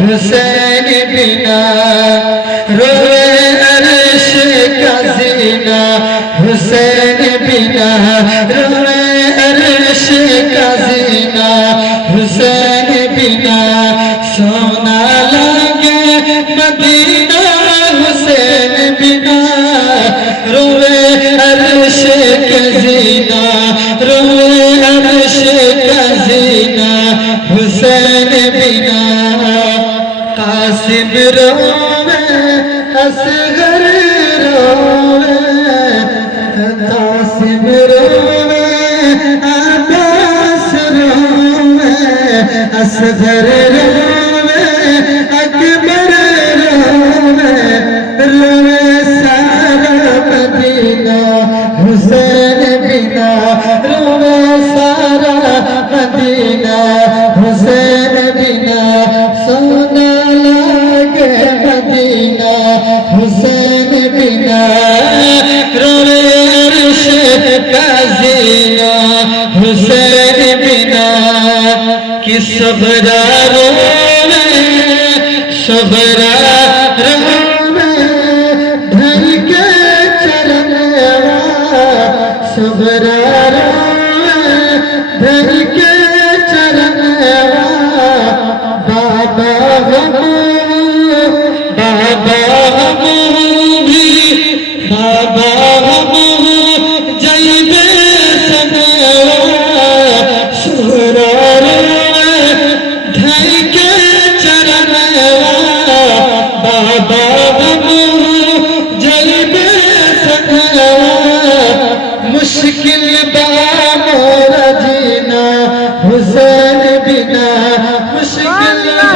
हुसैन बिना रोए अर्श का जीना हुसैन बिना रोए अर्श का जीना हुसैन बिना सोना लागे मदीना हुसैन बिना रोए अर्श का जीना रोए अर्श का जीना हुसैन बिना कासिम रोवे असगर रोवे कासिम रोवे अब्बास रोवे असगर रोवे अकबर रोवे रोवे सारा मदीना हुसैन बिना रोवे सारा मदीना हुसैन बिना सोना लागे मदीना हुसैन बिना रोए अर्श का जीना हुसैन बिना कि सबरा रोवे सबरा रोवे धर के चरणवा सबरा रोवे धर के चरणवा बाबा हम जैबे सनवा सुरा धर के चरणवा बाबा हम जैबे सनवा मुश्किल बा मोरा जीना हुसैन बिना मुश्किल बा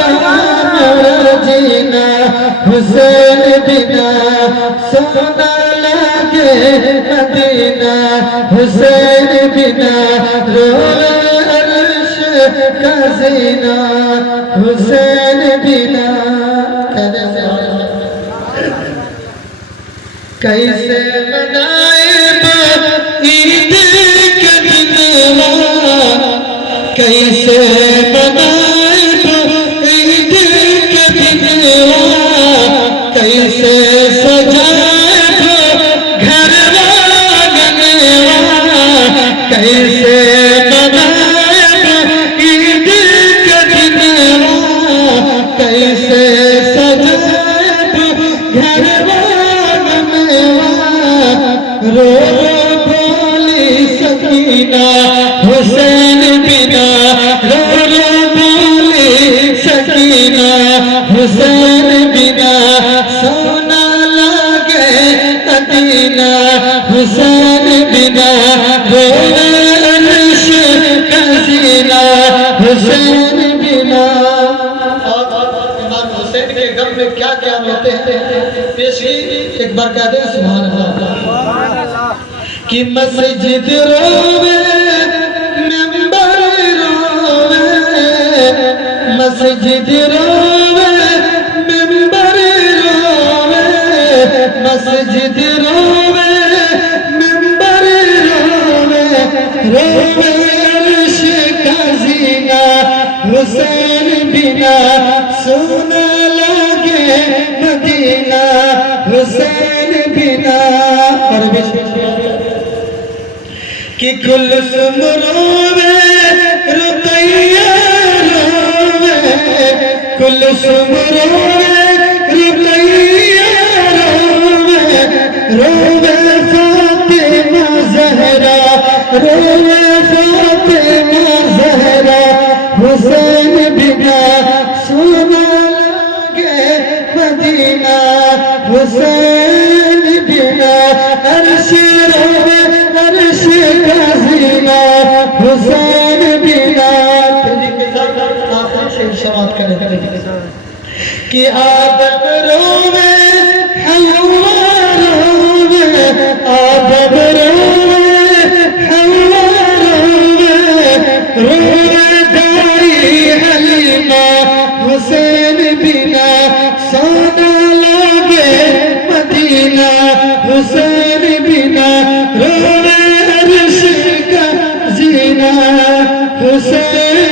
मोरा जीना हुसैन बिना सोना लागे मदीना हुसैन बिना रोए अर्श का जीना हुसैन बिना कैसे मनाए ईद के दिनवा कैसे मनाए ईद के दिनवा कैसे सजाए घर वागनवा कैसे मनाए ईद के दिनवा कैसे सजाए घर वागनवा रो बोली सकीना हुसैन बिना रो बोली सकीना हुसैन बिना सोना लागे मदीना हुसैन बिना रोए अर्श का जीना हुसैन बिना। इमाम हुसैन के गम में क्या क्या होते हैं पेशी एक बार कह दे सुभान अल्लाह कि मस्जिद रोवे मिंबर रोवे मस्जिद रोवे मिंबर रोवे मस्जिद रोवे मिंबर रोवे रोवे अर्श का जीना हुसैन बिना सोना लागे मदीना हुसैन बिना। और कि कुलसुम रोवे रुकैया रोवे कुलसुम रोवे रुकैया रोवे रोवे फातिमा ज़हरा रोवे फातिमा ज़हरा हुसैन बिना सोना लागे मदीना हुसैन बिना अर्श रोवे अर्श का जीना हुसैन बिना। समाप्त करें कि आदम रोवे हवा रोवे आदम रोवे हवा रोवे रोवे दाई हलीमा हुसैन बिना सोना लागे मदीना हुसैन बिना रोवे अर्श का जीना हुसैन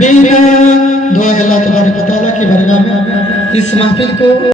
बिना। दुआ है अल्लाह तबारक व तआला की बारगाह में इस महफिल को